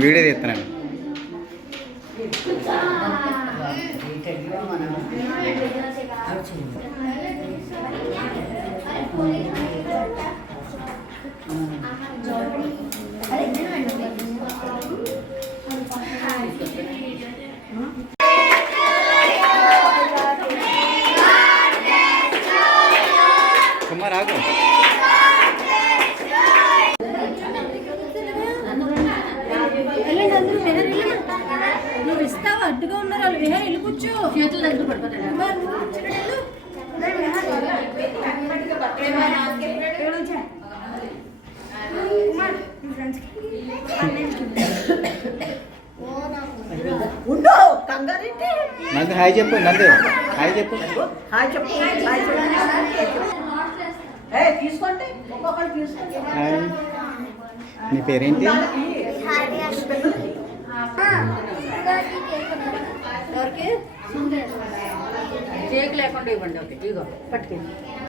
Video తీస్తున్నాను. కుమార్ ఆగు. నువ్వు ఇస్తావు, అడ్డుగా ఉన్నారు వాళ్ళు. విహార్ వెళ్ళి కూర్చో, చేతులు దగ్గర పడిపోతాడు. నందు హాయ్ చెప్పు. నందు హాయ్ చెప్పు. తీసుకోండి, ఒక్కొక్కరు తీసుకోండి. హాయ్. నీ పేరేంటి? కేక్ లేకుండా ఇవ్వండి. ఓకే, ఇదిగో పట్టుకెళ్ళి.